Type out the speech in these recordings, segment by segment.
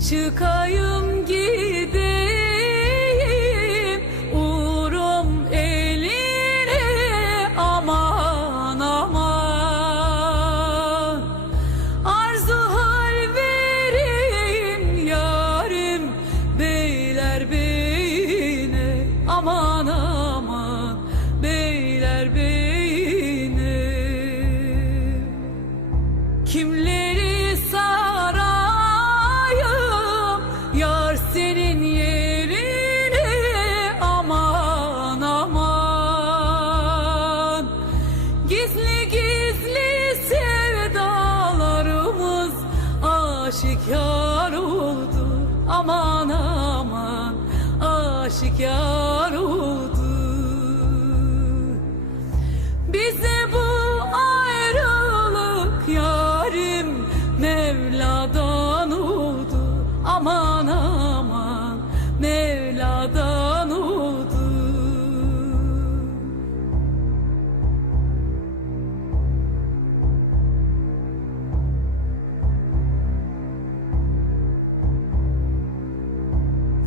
Çıkayım gideyim Aşikar oldu. Bize bu ayrılık yarim Mevla'dan oldu. Aman aman Mevla'dan oldu.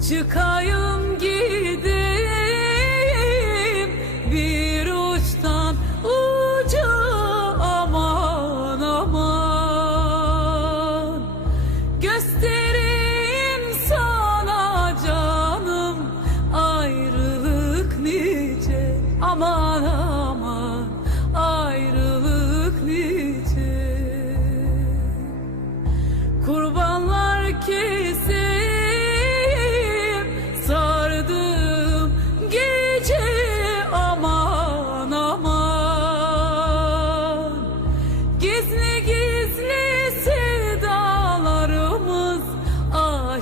Çıkayım Göstereyim sana canım ayrılık nice? Aman aman ayrılık nice? Kurbanlar keseyim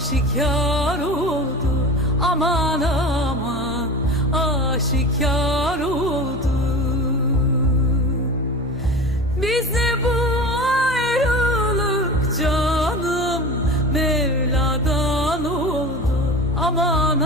aşikar oldu. Aman aman aşikar oldu. Bize bu ayrılık canım Mevla'dan oldu. Aman